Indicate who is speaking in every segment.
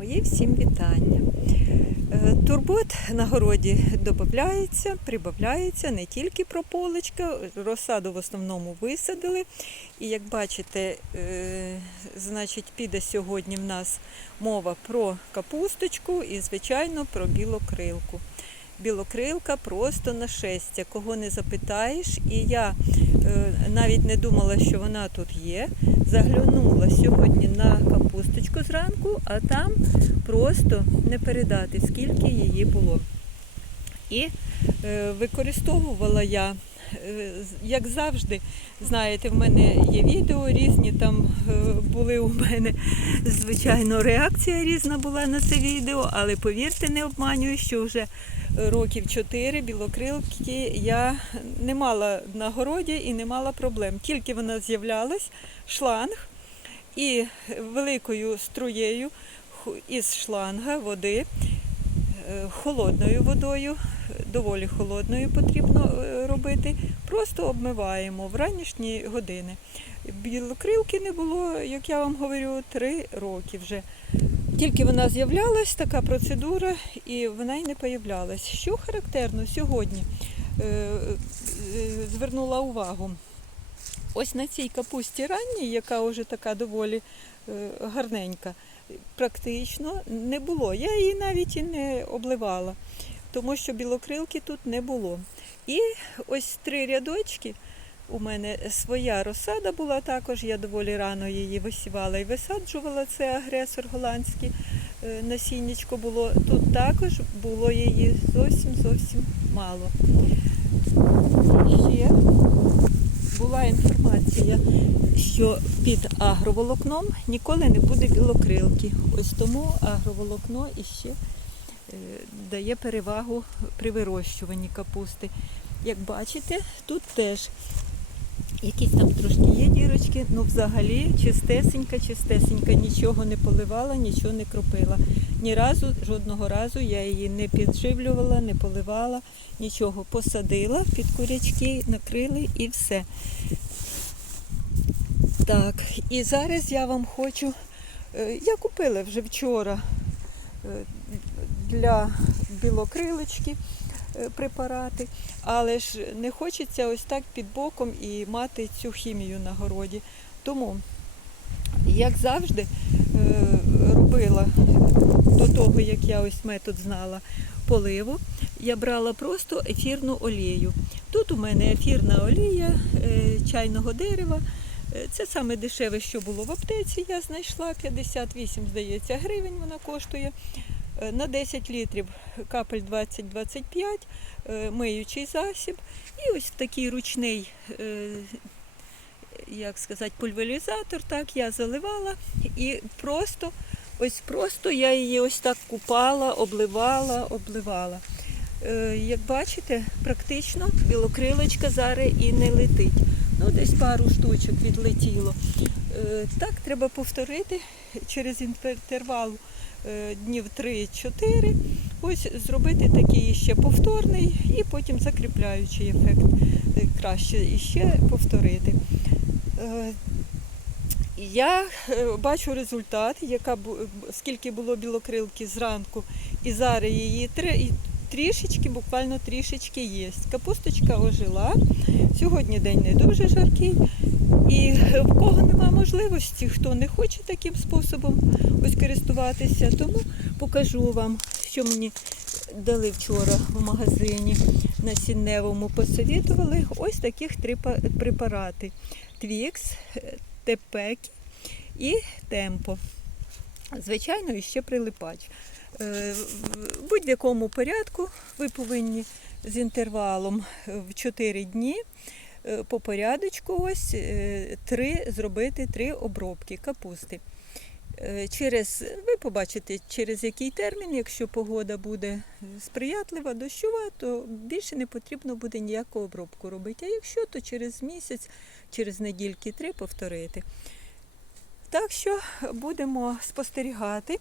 Speaker 1: Мої всім вітання. Е, Турбот на городі додається, прибавляється не тільки прополочка, розсаду в основному висадили. І як бачите, е, значить, піде сьогодні в нас мова про капусточку і, звичайно, про білокрилку. Білокрилка просто нашестя, кого не запитаєш. І я е, навіть не думала, що вона тут є. Заглянула сьогодні на капусточку зранку, а там просто не передати, скільки її було. І е, використовувала я, е, як завжди, знаєте, в мене є відео різні, там е, були у мене, звичайно, реакція різна була на це відео, але повірте, не обманюю, що вже років 4 білокрилки я не мала на городі і не мала проблем. Тільки вона з'являлась, шланг і великою струєю із шланга води, холодною водою, доволі холодною потрібно е, робити. Просто обмиваємо в ранішні години. Білокрилки не було, як я вам говорю, три роки вже. Тільки вона з'являлась, така процедура, і вона й не появлялась. Що характерно сьогодні е, е, звернула увагу. Ось на цій капусті ранній, яка вже така доволі е, гарненька, практично не було. Я її навіть і не обливала, тому що білокрилки тут не було. І ось три рядочки. У мене своя розсада була також, я доволі рано її висівала і висаджувала, це агресор голландський е, насіннячко було. Тут також було її зовсім зовсім мало. Ще була інформація, що під агроволокном ніколи не буде білокрилки. Ось тому агроволокно іще е, дає перевагу при вирощуванні капусти. Як бачите, тут теж якісь там трошки є дірочки, ну взагалі чистесенька, чистесенька, нічого не поливала, нічого не кропила. Ні разу, жодного разу я її не підживлювала, не поливала, нічого посадила під курячки, накрили і все. Так, і зараз я вам хочу. е, Я купила вже вчора е, для білокрилочки е, препарати, але ж не хочеться ось так під боком і мати цю хімію на городі. Тому, як завжди, робила до того, як я ось метод знала поливу, я брала просто ефірну олію. Тут у мене ефірна олія чайного дерева. Е, Це саме дешеве, що було в аптеці, я знайшла 58, здається, гривень вона коштує. Е, На 10 літрів капель 20-25, е, миючий засіб. І ось такий ручний, як сказати, пульверизатор, так, я заливала і просто, ось просто я її ось так купала, обливала, обливала. Як бачите, практично білокрилочка зараз і не летить. Ну, десь пару штучок відлетіло. Е, Так, треба повторити через інтервал е, днів 3-4. Ось зробити такий ще повторний і потім закріпляючий ефект. Е, Краще іще повторити. Я бачу результат, яка скільки було білокрилки зранку, і зараз її трішечки, буквально трішечки є. Капусточка ожила. Сьогодні день не дуже жаркий. І в кого нема можливості, хто не хоче таким способом ось користуватися, тому покажу вам, що мені дали вчора в магазині насінневому. Посовітували ось таких три препарати: Твікс, Тепек і Темпо. Звичайно, і ще прилипач. Е, В будь-якому порядку ви повинні з інтервалом в 4 дні е, по порядочку ось е, три зробити три обробки капусти. Е, Через, ви побачите, через який термін, якщо погода буде сприятлива, дощова, то більше не потрібно буде ніяку обробку робити. А якщо, то через місяць, через недільки три повторити. Так що будемо спостерігати,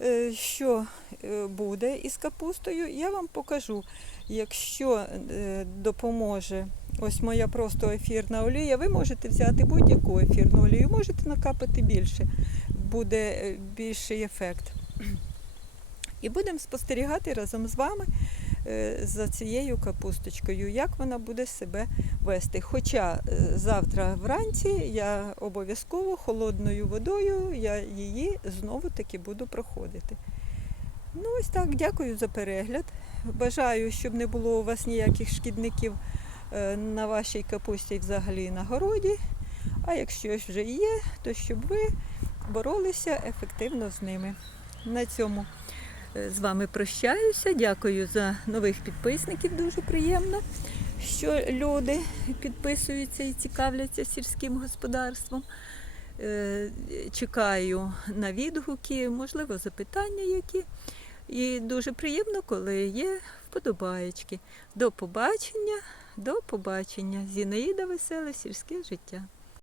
Speaker 1: е, що е, буде із капустою. Я вам покажу, якщо е, допоможе ось моя просто ефірна олія, ви можете взяти будь-яку ефірну олію, можете накапати більше, буде більший ефект. І будемо спостерігати разом з вами за цією капусточкою, як вона буде себе вести. Хоча е, завтра вранці я обов'язково холодною водою я її знову таки буду проходити. Ну ось так, дякую за перегляд. Бажаю, щоб не було у вас ніяких шкідників е, на вашій капусті взагалі на городі. А якщо вже є, то щоб ви боролися ефективно з ними. На цьому е, з вами прощаюся. Дякую за нових підписників. Дуже приємно, що люди підписуються і цікавляться сільським господарством. Е, Чекаю на відгуки, можливо, запитання які. І дуже приємно, коли є вподобаєчки. До побачення, до побачення. Зінаїда Веселе, сільське життя.